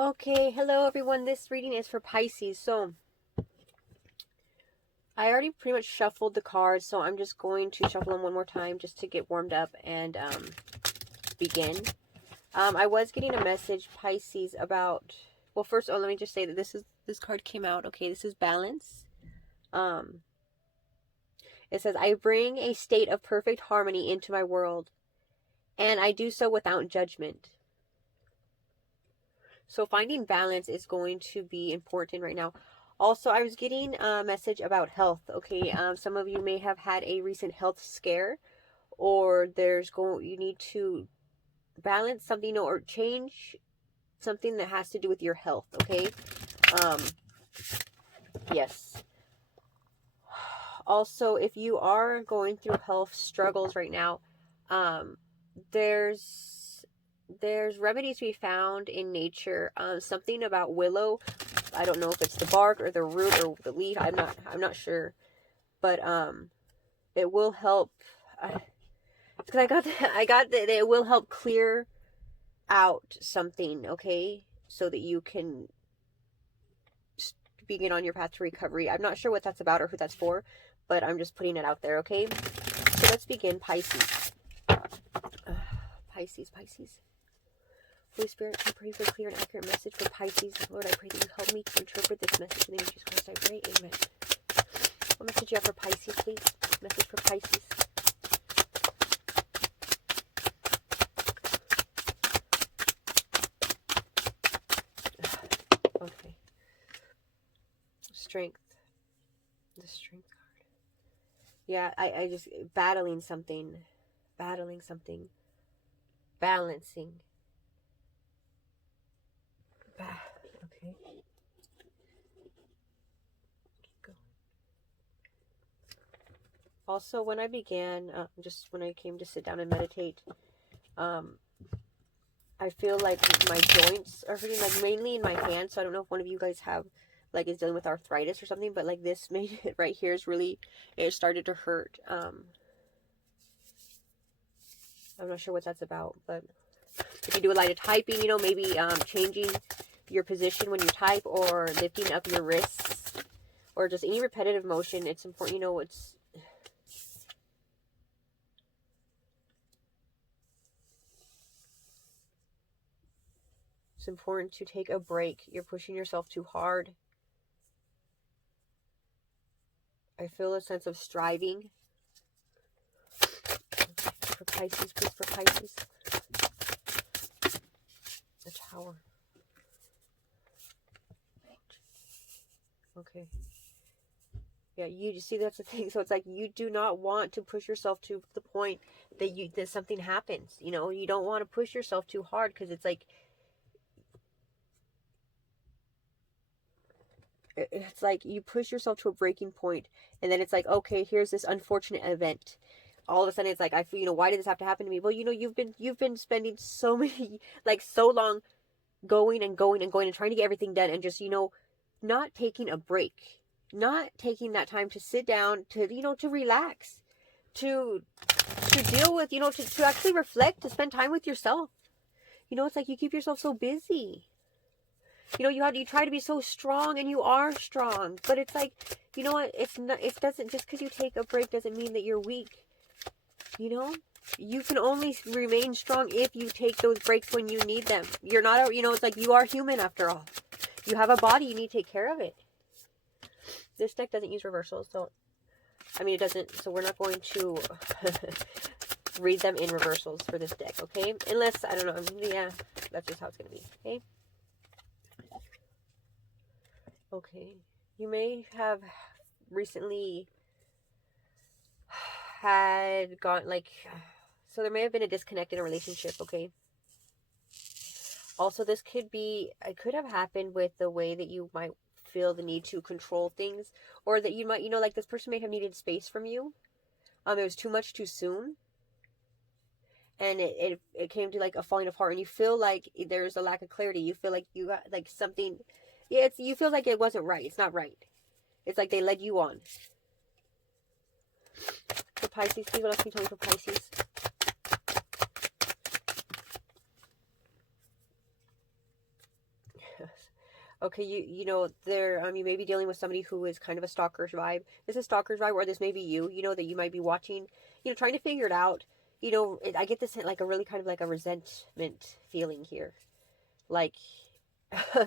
Okay, hello everyone. This reading is for Pisces. So, I already pretty much shuffled the cards, so I'm just going to shuffle them one more time just to get warmed up and begin. I was getting a message, Pisces, about, well, first, let me just say that this card came out. Okay, this is balance. Um, it says, I bring a state of perfect harmony into my world, and I do so without judgment. So finding balance is going to be important right now. Also, I was getting a message about health. Okay, some of you may have had a recent health scare, or you need to balance something or change something that has to do with your health. Okay, um, yes. Also, if you are going through health struggles right now, um, there's remedies to be found in nature. Something about willow. I don't know if it's the bark or the root or the leaf. I'm not sure, but it will help. Because I got that it will help clear out something. Okay, so that you can begin on your path to recovery. I'm not sure what that's about or who that's for, but I'm just putting it out there. Okay, so let's begin, Pisces. Pisces. Holy Spirit, I pray for a clear and accurate message for Pisces. Lord, I pray that you help me to interpret this message in the name of Jesus Christ. I pray, amen. What message do you have for Pisces, please? Message for Pisces. Okay. Strength. The strength card. Yeah, I just, battling something. Balancing. Okay. Keep going. Also, when I began, just when I came to sit down and meditate, I feel like my joints are hurting, like mainly in my hands. So I don't know if one of you guys is dealing with arthritis or something, but like this made it right here is really, it started to hurt. I'm not sure what that's about, but if you do a lot of typing, maybe changing your position when you type or lifting up your wrists or just any repetitive motion, it's important, it's important to take a break. You're pushing yourself too hard. I feel a sense of striving. For Pisces, please, for Pisces. The Tower. Okay. Yeah, you see, that's the thing. So it's like you do not want to push yourself to the point that something happens. You don't want to push yourself too hard because it's like you push yourself to a breaking point, and then it's like, okay, here's this unfortunate event. All of a sudden, it's like I feel, why did this have to happen to me? Well, you've been spending so many so long going and going and going and trying to get everything done, and just not taking a break, not taking that time to sit down, to relax, to deal with, to actually reflect, to spend time with yourself. It's like you keep yourself so busy. You try to be so strong, and you are strong, but it's like, you know what, it's not, it doesn't, just because you take a break doesn't mean that you're weak. You can only remain strong if you take those breaks when you need them. You're not, it's like you are human after all. You have a body, you need to take care of it. This deck doesn't use reversals, so, it doesn't, so we're not going to read them in reversals for this deck, okay? Unless, I don't know, yeah, that's just how it's going to be, okay? Okay, you may have recently had gone, so there may have been a disconnect in a relationship, okay? Also, it could have happened with the way that you might feel the need to control things, or that you might, this person may have needed space from you. It was too much too soon, and it came to a falling apart, and you feel like there's a lack of clarity. You feel like you got something, yeah, you feel like it wasn't right. It's not right. It's like they led you on. For Pisces, please, what else can you tell me for Pisces? Okay, you know, there, you may be dealing with somebody who is kind of a stalker's vibe. This is stalker's vibe, or this may be you know, that you might be watching, you know, trying to figure it out. You know, I get this, like, a really kind of like a resentment feeling here. Like,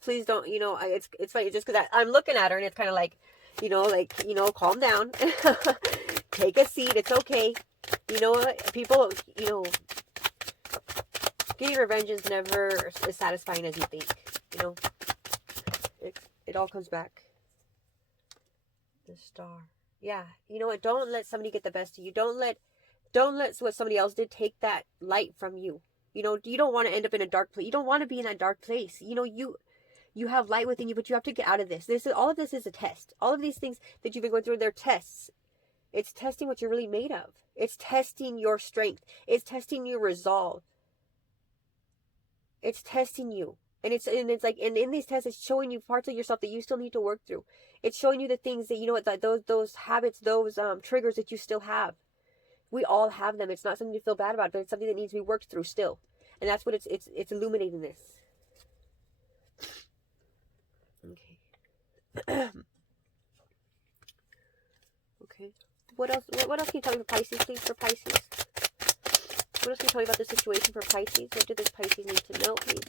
please don't, you know, it's funny just because I'm looking at her and it's kind of like, calm down. Take a seat. It's okay. You know what? People, you know, getting revenge is never as satisfying as you think, you know. It all comes back. The star. Yeah. You know what? Don't let somebody get the best of you. Don't let what somebody else did take that light from you. You know, you don't want to end up in a dark place. You don't want to be in that dark place. You know, you have light within you, but you have to get out of this. All of this is a test. All of these things that you've been going through, they're tests. It's testing what you're really made of. It's testing your strength. It's testing your resolve. It's testing you. And it's like, and in these tests, it's showing you parts of yourself that you still need to work through. It's showing you the things that, you know what, that those habits, those triggers that you still have. We all have them. It's not something to feel bad about, but it's something that needs to be worked through still. And that's what it's illuminating this. Okay. Okay. What else can you tell me for Pisces, please, for Pisces? What else can you tell me about the situation for Pisces? What do this Pisces need to know, please?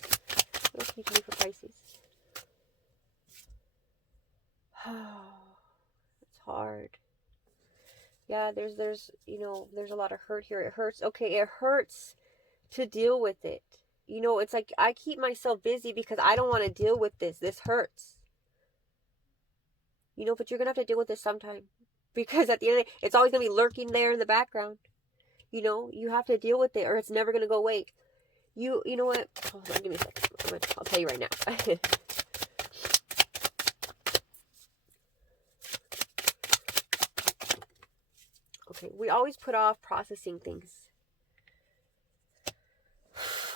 What else can you tell me for Pisces? It's hard. Yeah, there's you know, there's a lot of hurt here. It hurts. Okay, it hurts to deal with it. You know, it's like I keep myself busy because I don't want to deal with this. This hurts. You know, but you're going to have to deal with this sometime. Because at the end of the day, it's always going to be lurking there in the background. You know, you have to deal with it or it's never going to go away. You know what? Hold on, give me a second. I'll tell you right now. Okay, we always put off processing things.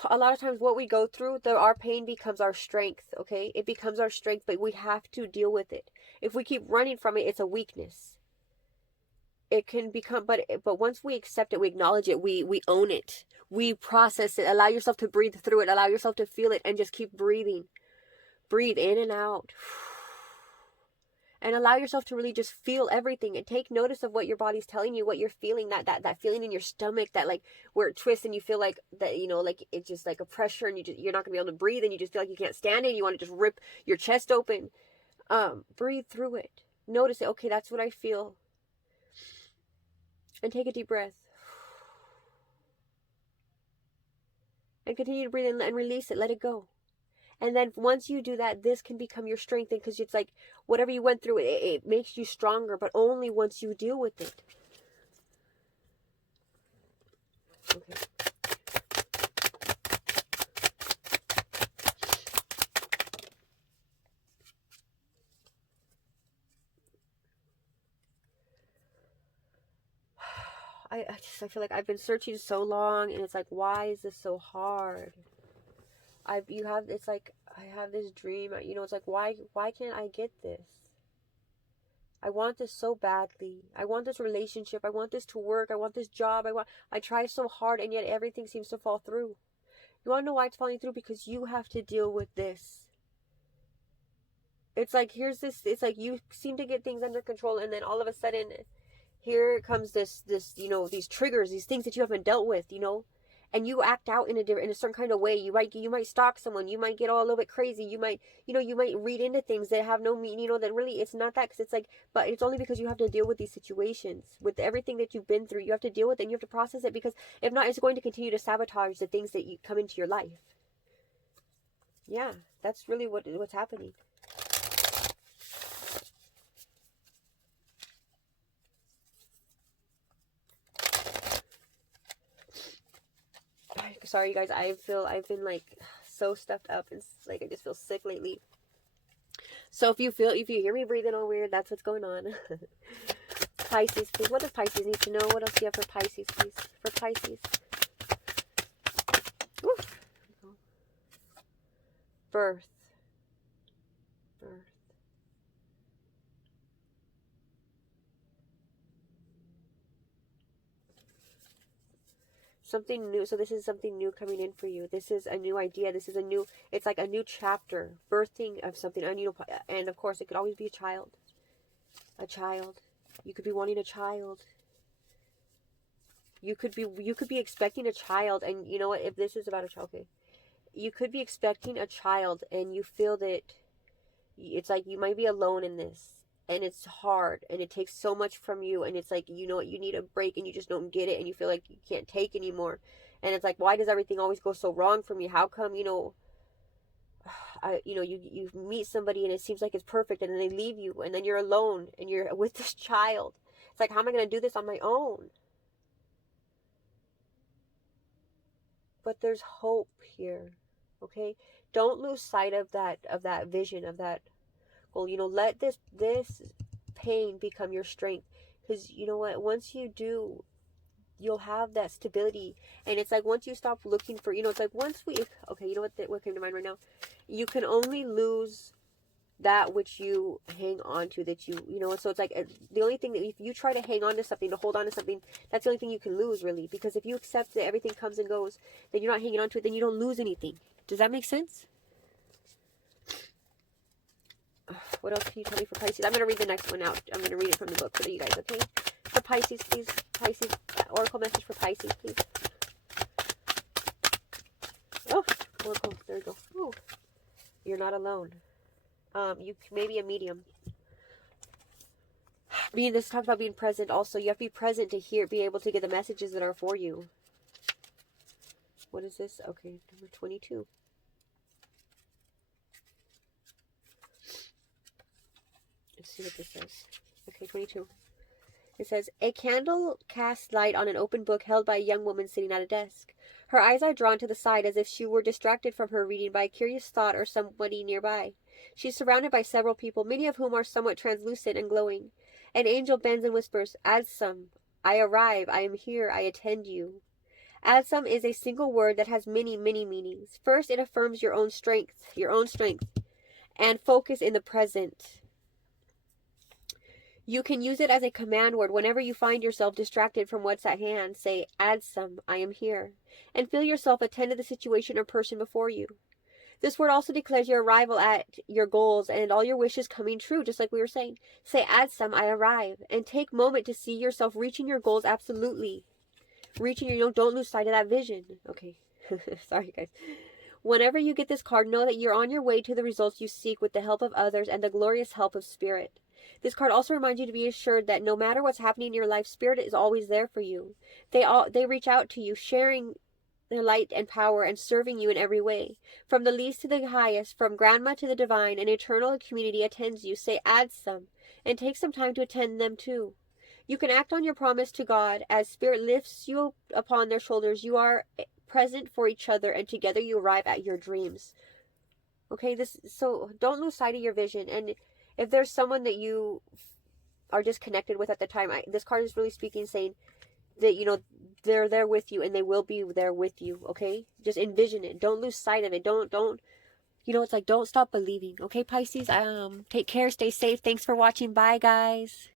A lot of times what we go through, our pain becomes our strength, okay? It becomes our strength, but we have to deal with it. If we keep running from it, it's a weakness. It can become, but once we accept it, we acknowledge it, we own it, we process it. Allow yourself to breathe through it, allow yourself to feel it, and just keep breathing. Breathe in and out. And allow yourself to really just feel everything and take notice of what your body's telling you, what you're feeling, that feeling in your stomach, that like where it twists and you feel like that, you know, like it's just like a pressure and you're not gonna be able to breathe and you just feel like you can't stand it. You want to just rip your chest open. Breathe through it. Notice it. Okay, that's what I feel. And take a deep breath. And continue to breathe and release it. Let it go. And then once you do that, this can become your strength, because it's like whatever you went through, it makes you stronger, but only once you deal with it. Okay. I feel like I've been searching so long, and it's like, why is this so hard? It's like I have this dream, you know, it's like, why can't I get this? I want this so badly. I want this relationship. I want this to work. I want this job. I try so hard, and yet everything seems to fall through. You want to know why it's falling through? Because you have to deal with this. It's like, it's like you seem to get things under control, and then all of a sudden, here comes this, you know, these triggers, these things that you haven't dealt with, you know, and you act out in a certain kind of way. You might stalk someone. You might get all a little bit crazy. You might read into things that have no meaning, you know, that really it's not that, because it's like, but it's only because you have to deal with these situations, with everything that you've been through. You have to deal with it, and you have to process it, because if not, it's going to continue to sabotage the things that you come into your life. Yeah, that's really what's happening. Sorry, you guys. I've been like so stuffed up, and like I just feel sick lately. So if you hear me breathing all weird, that's what's going on. Pisces, please. What does Pisces need to know? What else do you have for Pisces, please? For Pisces. Woo. Birth. something new. So this is something new coming in for you. This is a new idea. This is a new, it's like a new chapter, birthing of something. And of course, it could always be a child. A child. You could be wanting a child. You could be expecting a child, and you know what? If this is about a child, okay, you could be expecting a child, and you feel that it's like you might be alone in this. And it's hard, and it takes so much from you, and it's like, you know what, you need a break, and you just don't get it, and you feel like you can't take anymore. And it's like, why does everything always go so wrong for me? How come, you meet somebody and it seems like it's perfect, and then they leave you, and then you're alone, and you're with this child. It's like, how am I going to do this on my own? But there's hope here, okay? Don't lose sight of that vision, of that goal. Let this pain become your strength, because you know what, once you do, you'll have that stability. And it's like, once you stop looking for, it's like, okay, you know what came to mind right now, you can only lose that which you hang on to, that so it's like, the only thing that, if you try to hang on to something, to hold on to something, that's the only thing you can lose, really. Because if you accept that everything comes and goes, then you're not hanging on to it, then you don't lose anything. Does that make sense? What else can you tell me for Pisces? I'm going to read the next one out. I'm going to read it from the book for you guys, okay? For Pisces, please. Pisces, oracle message for Pisces, please. Oh, oracle, there we go. Oh, you're not alone. You may be a medium. This talks about being present also. You have to be present to be able to get the messages that are for you. What is this? Okay, number 22. Let's see what this says. Okay, 22. It says, a candle casts light on an open book held by a young woman sitting at a desk. Her eyes are drawn to the side as if she were distracted from her reading by a curious thought or somebody nearby. She is surrounded by several people, many of whom are somewhat translucent and glowing. An angel bends and whispers, Adsum, I arrive, I am here, I attend you. Adsum is a single word that has many, many meanings. First, it affirms your own strength, and focus in the present. You can use it as a command word whenever you find yourself distracted from what's at hand. Say, Adsum, I am here, and feel yourself attend to the situation or person before you. This word also declares your arrival at your goals and all your wishes coming true, just like we were saying. Say, Adsum, I arrive, and take a moment to see yourself reaching your goals absolutely. Don't lose sight of that vision. Okay, sorry guys. Whenever you get this card, know that you're on your way to the results you seek with the help of others and the glorious help of Spirit. This card also reminds you to be assured that no matter what's happening in your life, Spirit is always there for you. They reach out to you, sharing their light and power and serving you in every way. From the least to the highest, from grandma to the divine, an eternal community attends you. Say, Adsum, and take some time to attend them too. You can act on your promise to God as Spirit lifts you upon their shoulders. You are present for each other, and together you arrive at your dreams. Okay, so don't lose sight of your vision. And if there's someone that you are disconnected with at the time, this card is really speaking, saying that, they're there with you, and they will be there with you, okay? Just envision it. Don't lose sight of it. Don't, it's like, don't stop believing, okay, Pisces? Take care. Stay safe. Thanks for watching. Bye, guys.